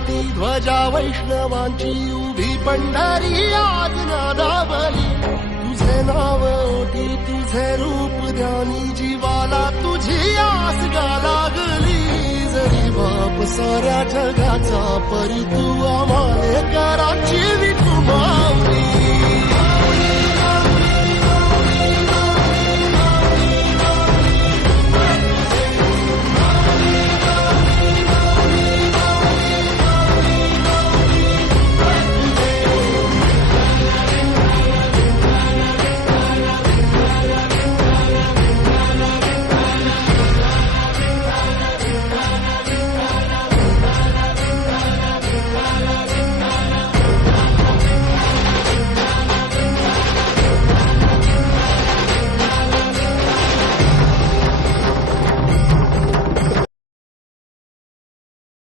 मारुती ध्वजा वैष्णवांची उभी पंढरी आज नादावली. तुझे नाव ओटी तुझे रूप ध्यानी जीवाला तुझी आस गा लागली. जरी बाप साऱ्या जगाचा परी तू आम्हाले कराची विठू माऊली.